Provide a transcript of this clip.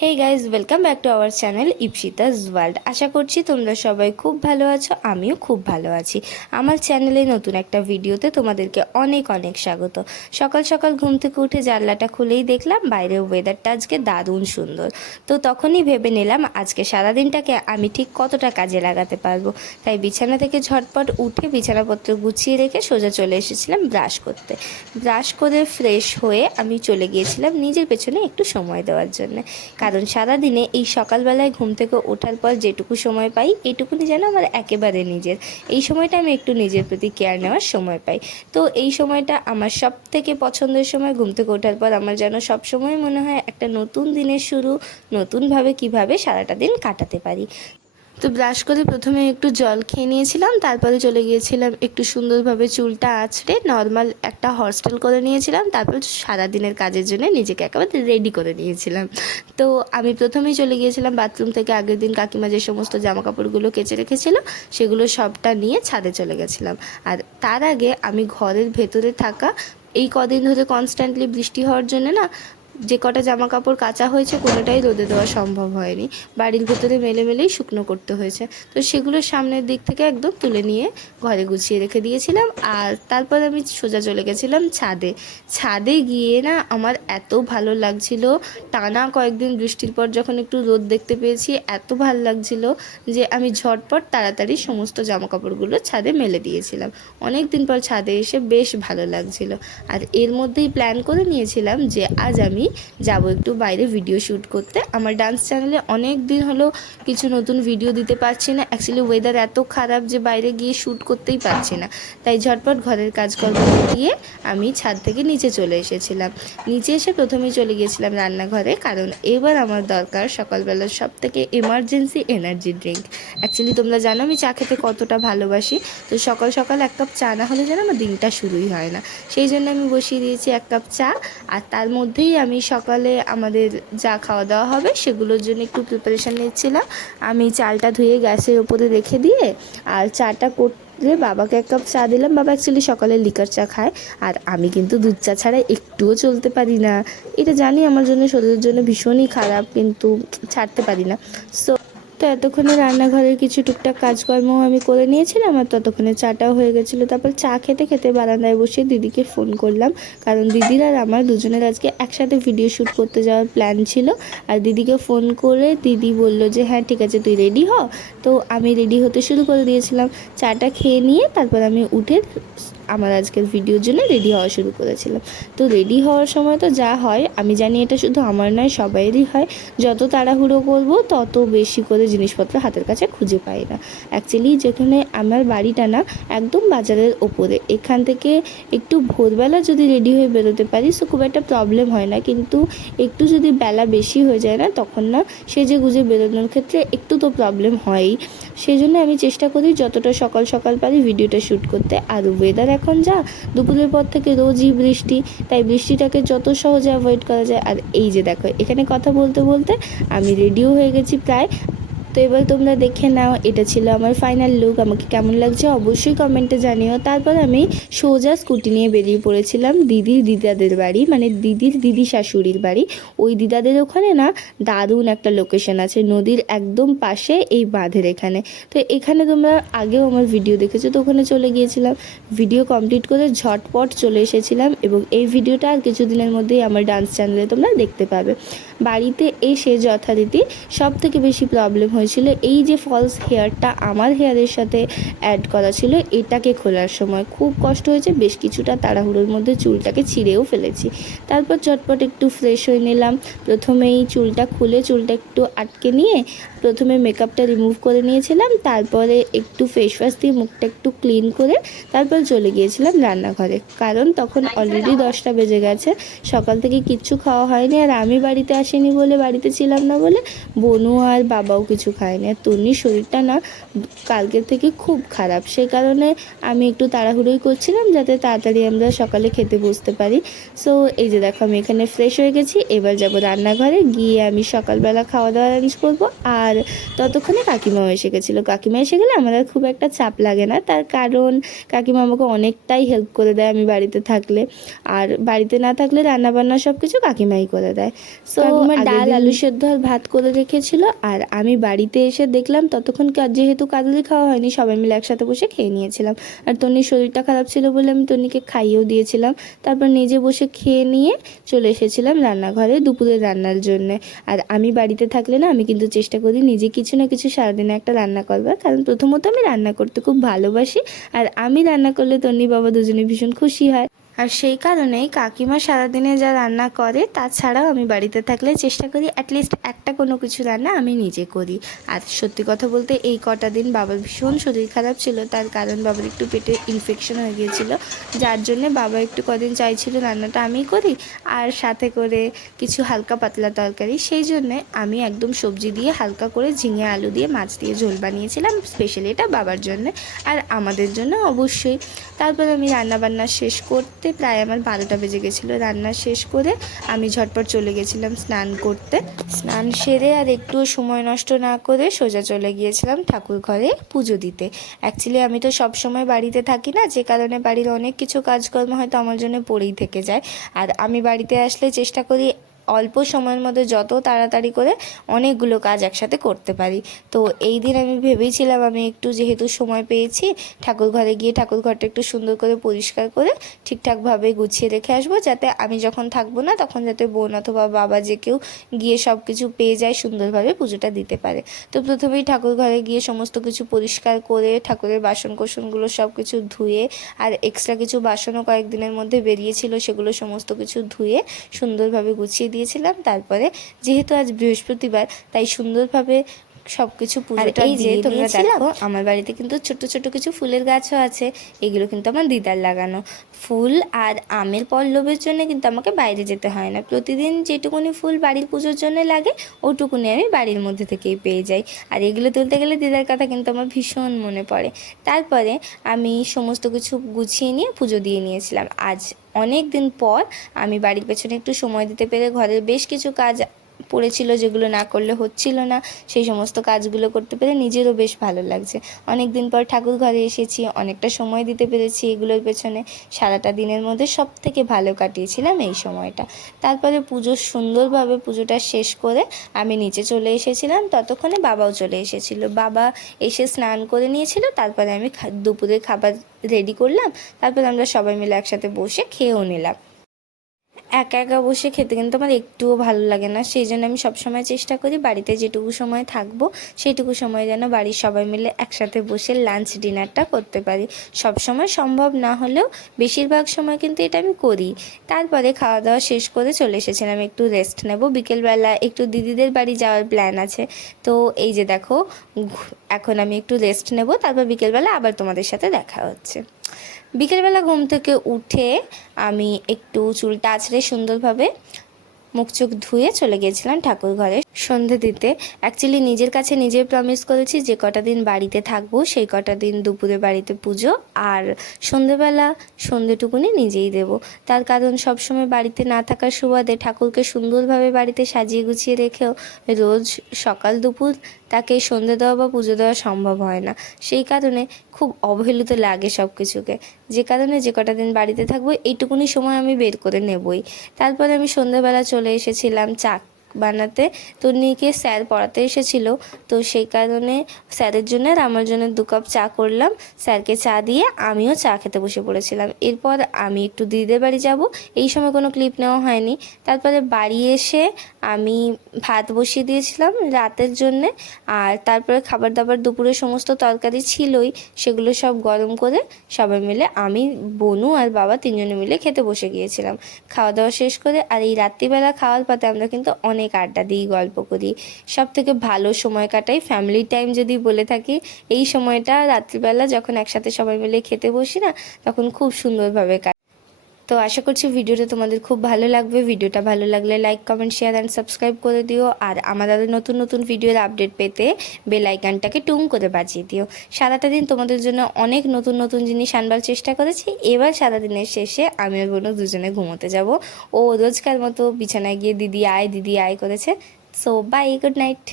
Hey guys welcome back to our channel Ipsita's world আশা করছি তোমরা সবাই খুব ভালো আছো, আমিও খুব ভালো আছি। আমার চ্যানেলে নতুন একটা ভিডিওতে তোমাদেরকে অনেক অনেক স্বাগত। সকাল সকাল ঘুম থেকে উঠে জানলাটা খুলেই দেখলাম, বাইরের ওয়েদারটা আজকে দারুণ সুন্দর। তো তখনই ভেবে নিলাম, আজকে সারাদিনটাকে আমি ঠিক কতটা কাজে লাগাতে পারব। তাই বিছানা থেকে ঝটপট উঠে বিছানাপত্র গুছিয়ে রেখে সোজা চলে এসেছিলাম ব্রাশ করতে। ব্রাশ করে ফ্রেশ হয়ে আমি চলে গিয়েছিলাম নিজের পেছনে একটু সময় দেওয়ার জন্য। কারণ সারা দিনে এই সকালবেলায় ঘুম থেকে ওঠার পর যেটুকু সময় পাই, এটুকুনি যেন আমার একেবারে নিজের। এই সময়টা আমি একটু নিজের প্রতি কেয়ার নেওয়ার সময় পাই। তো এই সময়টা আমার সব থেকে পছন্দের সময় ঘুম থেকে ওঠার পর আমার যেন সব সময় মনে হয় একটা নতুন দিনের শুরু, নতুনভাবে কীভাবে সারাটা দিন কাটাতে পারি। তো ব্রাশ করে প্রথমে একটু জল খেয়ে নিয়েছিলাম, তারপরে চলে গিয়েছিলাম একটু সুন্দরভাবে চুলটা আঁচড়ে নর্মাল একটা হস্টেল করে নিয়েছিলাম, তারপর সারাদিনের কাজের জন্য নিজেকে একেবারে রেডি করে নিয়েছিলাম। তো আমি প্রথমেই চলে গিয়েছিলাম বাথরুম থেকে, আগের দিন কাকিমা যে সমস্ত জামা কাপড়গুলো কেচে রেখেছিল, সেগুলো সবটা নিয়ে ছাদে চলে গেছিলাম। আর তার আগে আমি ঘরের ভেতরে থাকা, এই কদিন ধরে কনস্ট্যান্টলি বৃষ্টি হওয়ার জন্য না যে কটা জামা কাপড় কাচা হয়েছে, কোনোটাই রোদে দেওয়া সম্ভব হয়নি। বাড়ির ভেতরে মেলে মেলেই শুকনো করতে হয়েছে। তো সেগুলো সামনের দিক থেকে একদম তুলে নিয়ে ঘরে গুছিয়ে রেখে দিয়েছিলাম। আর তারপর আমি সোজা চলে গেছিলাম ছাদে। ছাদে গিয়ে না আমার এত ভালো লাগছিল। টানা কয়েকদিন বৃষ্টির পর যখন একটু রোদ দেখতে পেয়েছি, এত ভালো লাগছিল যে আমি ঝটপট তাড়াতাড়ি সমস্ত জামা কাপড়গুলো ছাদে মেলে দিয়েছিলাম। অনেক দিন পর ছাদে এসে বেশ ভালো লাগছিল। আর এর মধ্যেই প্ল্যান করে নিয়েছিলাম যে আজ আমি যাব একটু বাইরে ভিডিও শ্যুট করতে। আমার ডান্স চ্যানেলে অনেক দিন হলো কিছু নতুন ভিডিও দিতে পারছি না। অ্যাকচুয়ালি ওয়েদার এত খারাপ যে বাইরে গিয়ে শ্যুট করতেই পারছি না। তাই ঝটপট ঘরের কাজকর্ম দিয়ে আমি ছাদ থেকে নিচে চলে এসেছিলাম। নিচে এসে প্রথমেই চলে গিয়েছিলাম রান্নাঘরে, কারণ এবার আমার দরকার সকালবেলার সব থেকে এমার্জেন্সি এনার্জি ড্রিঙ্ক অ্যাকচুয়ালি তোমরা জানো আমি চা খেতে কতটা ভালোবাসি। তো সকাল সকাল এক কাপ চা না হলে যেন আমার দিনটা শুরুই হয় না। সেই জন্য আমি বসিয়ে দিয়েছি এক কাপ চা। আর তার মধ্যেই আমি সকালে আমাদের যা খাওয়া দাওয়া হবে সেগুলোর জন্য একটু প্রিপারেশান নিচ্ছিলাম। আমি চালটা ধুয়ে গ্যাসের ওপরে রেখে দিয়ে আর চাটা করতে বাবাকে এক কাপ চা দিলাম। বাবা অ্যাকচুয়ালি সকালে লিকার চা খায় আর আমি কিন্তু দুধ চা ছাড়া একটুও চলতে পারি না। এটা জানি আমার জন্য শরীরের জন্য ভীষণই খারাপ কিন্তু ছাড়তে পারি না। সো তো এতক্ষণে রান্নাঘরের কিছু টুকটাক কাজকর্ম আমি করে নিয়েছিলাম আর ততক্ষণে চাটাও হয়ে গেছিল। তারপর চা খেতে খেতে বারান্দায় বসে দিদিকে ফোন করলাম। কারণ দিদির আর আমার দুজনের আজকে একসাথে ভিডিও শ্যুট করতে যাওয়ার প্ল্যান ছিল। আর দিদিকে ফোন করে দিদি বলল যে হ্যাঁ ঠিক আছে, তুই রেডি হ। তো আমি রেডি হতে শুরু করে দিয়েছিলাম। চাটা খেয়ে নিয়ে তারপর আমি উঠে আমার আজকের ভিডিওর জন্য রেডি হওয়া শুরু করেছিলাম। তো রেডি হওয়ার সময় তো যা হয়, আমি জানি এটা শুধু আমার নয়, সবাইয়েরই হয়। যত তাড়াহুড়ো করব, তত বেশি করে জিনিসপত্র হাতের কাছে খুঁজে পাই না। অ্যাকচুয়ালি যেখানে আমার বাড়িটা না, একদম বাজারের ওপরে। এখান থেকে একটু ভোরবেলা যদি রেডি হয়ে বেরোতে পারি সো খুব একটা প্রবলেম হয় না। কিন্তু একটু যদি বেলা বেশি হয়ে যায় না, তখন না সেজে গুজে বেরোনোর ক্ষেত্রে একটু তো প্রবলেম হয়ই। সেই জন্য আমি চেষ্টা করি যতটা সকাল সকাল পারি ভিডিওটা শ্যুট করতে। আর ওয়েদার এখন যা, দুপুরের পর থেকে রোজই বৃষ্টি, তাই বৃষ্টিটাকে যত সহজে অ্যাভয়েড করা যায়। আর এই যে দেখো, এখানে কথা বলতে বলতে আমি রেডিও হয়ে গেছি প্রায় তো এবার তোমরা দেখে নাও, এটা ছিল আমার ফাইনাল লুক আমাকে কেমন লাগছে অবশ্যই কমেন্টে জানিও। তারপর আমি সোজা স্কুটি নিয়ে বেরিয়ে পড়েছিলাম দিদির দিদাদের বাড়ি মানে দিদির দিদি শাশুড়ির বাড়ি। ওই দিদাদের ওখানে না দারুণ একটা লোকেশন আছে, নদীর একদম পাশে এই বাঁধের এখানে। তো এখানে তোমরা আগেও আমার ভিডিও দেখেছ, তো ওখানে চলে গিয়েছিলাম। ভিডিও কমপ্লিট করে ঝটপট চলে এসেছিলাম এবং এই ভিডিওটা আর কিছুদিনের মধ্যেই আমার ডান্স চ্যানেলে তোমরা দেখতে পাবে। বাড়িতে এসে যথারীতি সব থেকে বেশি প্রবলেম হয়েছিল, এই যে ফলস হেয়ারটা আমার হেয়ারের সাথে অ্যাড করা ছিল, এটাকে খোলার সময়। খুব কষ্ট হয়েছে, বেশ কিছুটা তাড়াহুড়োর মধ্যে চুলটাকে ছিঁড়েও ফেলেছি। তারপর চটপট একটু ফ্রেশ হয়ে নিলাম। প্রথমেই চুলটা খুলে চুলটা একটু আটকে নিয়ে প্রথমে মেকআপটা রিমুভ করে নিয়েছিলাম, তারপরে একটু ফেস ওয়াশ দিয়ে মুখটা একটু ক্লিন করে তারপর চলে গিয়েছিলাম রান্নাঘরে। কারণ তখন অলরেডি দশটা বেজে গেছে, সকাল থেকে কিচ্ছু খাওয়া হয়নি, আর আমি বাড়িতে আসিনি বলে, বাড়িতে ছিলাম না বলে বনু আর বাবাও কিছু খায়নি আর তন্নির শরীরটা না কালকের থেকে খুব খারাপ। সেই কারণে আমি একটু তাড়াহুড়োই করছিলাম যাতে তাড়াতাড়ি আমরা সকালে খেতে বসতে পারি। সো এই যে দেখো আমি এখানে ফ্রেশ হয়ে গেছি। এবার যাব রান্নাঘরে। গিয়ে আমি সকালবেলা খাওয়া দাওয়া অ্যারেঞ্জ করব। আর ততক্ষণে কাকিমাও এসে গেছিল। কাকিমা এসে গেলে আমার আর খুব একটা চাপ লাগে না। তার কারণ কাকিমা আমাকে অনেকটাই হেল্প করে দেয় আমি বাড়িতে থাকলে। আর বাড়িতে না থাকলে রান্নাবান্না সব কিছু কাকিমাই করে দেয়। সো আগের ডাল আলু সেদ্ধ আর ভাত করে রেখেছিল। আর আমি বাড়িতে এসে দেখলাম ততক্ষণ যেহেতু কাদুলি খাওয়া হয়নি, সবাই মিলে একসাথে বসে খেয়ে নিয়েছিলাম। আর তন্নির শরীরটা খারাপ ছিল বলে আমি তন্নিকে খাইয়েও দিয়েছিলাম। তারপর নিজে বসে খেয়ে নিয়ে চলে এসেছিলাম রান্নাঘরে দুপুরে রান্নার জন্য। আর আমি বাড়িতে থাকলে না, আমি কিন্তু চেষ্টা করি নিজে কিছু না কিছু সারাদিনে একটা রান্না করবার। কারণ প্রথমত আমি রান্না করতে খুব ভালোবাসি। আর আমি রান্না করলে তন্নি বাবা দুজনে ভীষণ খুশি হয়। আর সেই কারণেই কাকিমা সারাদিনে যা রান্না করে, তাছাড়াও আমি বাড়িতে থাকলে চেষ্টা করি অ্যাটলিস্ট একটা কোনো কিছু রান্না আমি নিজে করি। আর সত্যি কথা বলতে এই কটা দিন বাবার ভীষণ শরীর খারাপ ছিল, তার কারণ বাবার একটু পেটে ইনফেকশন হয়ে গিয়েছিল, যার জন্যে বাবা একটু কদিন চাইছিল রান্নাটা আমি করি, আর সাথে করে কিছু হালকা পাতলা তরকারি, সেই জন্যে আমি একদম সবজি দিয়ে হালকা করে ঝিঙে আলু দিয়ে মাছ দিয়ে ঝোল বানিয়েছিলাম স্পেশালি এটা বাবার জন্য, আর আমাদের জন্য অবশ্যই। তারপর আমি রান্না বান্না শেষ করতে প্রায় আমার বারোটা বেজে গেছিল। রান্না শেষ করে আমি ঝটপট চলে গেছিলাম স্নান করতে। স্নান সেরে আর একটু সময় নষ্ট না করে সোজা চলে গিয়েছিলাম ঠাকুর ঘরে পুজো দিতে। অ্যাকচুয়ালি আমি তো সব সময় বাড়িতে থাকি না, যে কারণে বাড়ির অনেক কিছু কাজকর্ম হয়তো আমার জন্য পড়েই থেকে যায়। আর আমি বাড়িতে আসলে চেষ্টা করি অল্প সময়ের মধ্যে যত তাড়াতাড়ি করে অনেকগুলো কাজ একসাথে করতে পারি। তো এই দিন আমি ভেবেছিলাম আমি একটু যেহেতু সময় পেয়েছি, ঠাকুর ঘরে গিয়ে ঠাকুর ঘরটা একটু সুন্দর করে পরিষ্কার করে ঠিকঠাকভাবে গুছিয়ে রেখে আসব, যাতে আমি যখন থাকব না তখন যাতে বোন অথবা বাবা যে কেউ গিয়ে সব কিছু পেয়ে যায় সুন্দরভাবে পুজোটা দিতে পারে। তো প্রথমেই ঠাকুর ঘরে গিয়ে সমস্ত কিছু পরিষ্কার করে ঠাকুরের বাসন কোসনগুলো সব কিছু ধুয়ে আর এক্সট্রা কিছু বাসনও কয়েকদিনের মধ্যে বেরিয়েছিল সেগুলো সমস্ত কিছু ধুয়ে সুন্দরভাবে গুছিয়ে দিয়েছিলাম তারপরে যেহেতু আজ বৃহস্পতিবার তাই সুন্দরভাবে সব কিছু পুজোটা এই যে তোমরা নিয়েছিলাম আমার বাড়িতে কিন্তু ছোট ছোট কিছু ফুলের গাছও আছে এগুলো কিন্তু আমার দিদার লাগানো। ফুল আর আমের পল্লবের জন্য কিন্তু আমাকে বাইরে যেতে হয় না। প্রতিদিন যেটুকুনি ফুল বাড়ির পুজোর জন্য লাগে ওটুকুনি আমি বাড়ির মধ্যে থেকেই পেয়ে যাই। আর এগুলো তুলতে গেলে দিদার কথা কিন্তু আমার ভীষণ মনে পড়ে। তারপরে আমি সমস্ত কিছু গুছিয়ে নিয়ে পুজো দিয়ে নিয়েছিলাম। আজ অনেক দিন পর আমি বাড়ির পেছনে একটু সময় দিতে পেরে ঘরের বেশ কিছু কাজ পড়েছিল যেগুলো না করলে হচ্ছিল না, সেই সমস্ত কাজগুলো করতে পেরে নিজেরও বেশ ভালো লাগছে। অনেক দিন পর ঠাকুর ঘরে এসেছি, অনেকটা সময় দিতে পেরেছি এগুলোর পেছনে। সারাটা দিনের মধ্যে সব থেকে ভালো কাটিয়েছিলাম এই সময়টা। তারপরে পুজো সুন্দরভাবে পুজোটা শেষ করে আমি নিচে চলে এসেছিলাম, ততক্ষণে বাবাও চলে এসেছিল। বাবা এসে স্নান করে নিয়েছিল, তারপরে আমি দুপুরে খাবার রেডি করলাম, তারপরে আমরা সবাই মিলে একসাথে বসে খেয়েও নিলাম। একা একা বসে খেতে কিন্তু আমার একটুও ভালো লাগে না। সেই জন্য আমি সবসময় চেষ্টা করি বাড়িতে যেটুকু সময় থাকব সেইটুকু সময় যেন বাড়ির সবাই মিলে একসাথে বসে লাঞ্চ ডিনারটা করতে পারি। সব সময় সম্ভব না হলেও বেশিরভাগ সময় কিন্তু এটা আমি করি। তারপরে খাওয়া দাওয়া শেষ করে চলে এসেছিলাম একটু রেস্ট নেব। বিকেলবেলা একটু দিদিদের বাড়ি যাওয়ার প্ল্যান আছে। তো এই যে দেখো এখন আমি একটু রেস্ট নেব, তারপর বিকেলবেলা আবার তোমাদের সাথে দেখা হচ্ছে। বিকেলবেলা ঘুম থেকে উঠে আমি একটু চুলটা আছড়ে সুন্দরভাবে মুখ চোখ ধুয়ে চলে গিয়েছিলাম ঠাকুর ঘরে সন্ধে দিতে। অ্যাকচুয়ালি নিজের কাছে নিজে প্রমিস করেছি যে কটা দিন বাড়িতে থাকব, সেই কটা দিন দুপুরে বাড়িতে পুজো আর সন্ধেবেলা সন্ধেটুকুনি নিজেই দেব। তার কারণ সবসময় বাড়িতে না থাকার সুবাদে ঠাকুরকে সুন্দরভাবে বাড়িতে সাজিয়ে গুছিয়ে রেখেও রোজ সকাল দুপুর তাকে সন্ধে দেওয়া বা পুজো দেওয়া সম্ভব হয় না। সেই কারণে খুব অবহেলিত লাগে সব কিছুকে যে কারণে যে কটা দিন বাড়িতে থাকব, এইটুকুনি সময় আমি বের করে নেবই। তারপরে আমি সন্ধ্যাবেলা চলে এসেছিলাম চা বানাতে। তন্নিকে স্যার পড়াতে এসেছিল। তো সেই কারণে স্যারের জন্য আর আমার জন্য দু কাপ চা করলাম। স্যারকে চা দিয়ে আমিও চা খেতে বসে পড়েছিলাম। এরপর আমি একটু দিদিদের বাড়ি যাব। এই সময় কোনো ক্লিপ নেওয়া হয়নি। তারপরে বাড়ি এসে আমি ভাত বসিয়ে দিয়েছিলাম রাতের জন্যে, আর তারপরে খাবার দাবার দুপুরে সমস্ত তরকারি ছিলই, সেগুলো সব গরম করে সবাই মিলে আমি, বনু আর বাবা তিনজনে মিলে খেতে বসে গিয়েছিলাম। খাওয়া দাওয়া শেষ করে, আর এই রাত্রিবেলা খাওয়ার পাতে আমরা কিন্তু অনেক আড্ডা দিই, গল্প করি। সব থেকে ভালো সময় কাটাই ফ্যামিলি টাইম যদি বলে থাকি, এই সময়টা রাত্রিবেলা যখন একসাথে সবাই মিলে খেতে বসি না, তখন খুব সুন্দরভাবে কাটে তো আশা করছি ভিডিওটা তোমাদের খুব ভালো লাগবে। ভিডিওটা ভালো লাগলে like comment share and subscribe করে দিও। আর আমাদের নতুন নতুন ভিডিওর আপডেট পেতে বেল আইকনটাকে টুং করে বাজিয়ে দিও। সারাটা দিন তোমাদের জন্য অনেক নতুন নতুন জিনিস আনবার চেষ্টা করেছি। এবার সারাদিনের শেষে আমি আর বোনও দুজনে ঘুমোতে যাব। ও রোজকার মতো বিছানায় গিয়ে দিদি আয় দিদি আয় করেছে। So bye good night